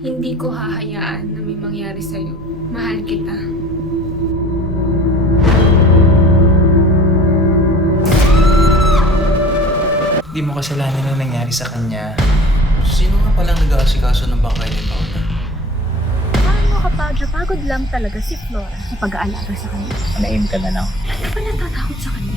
Hindi ko hahayaan na may mangyari sa'yo. Mahal kita. Hindi mo kasalanan ang nangyari sa kanya. Sino nga palang nag-aasikaso ng bangkay ni Paula? Paano kapag pagod lang talaga si Flora sa pag-aalaga sa kanya? Manaim ka na lang. Ano ba natatakot sa kanya?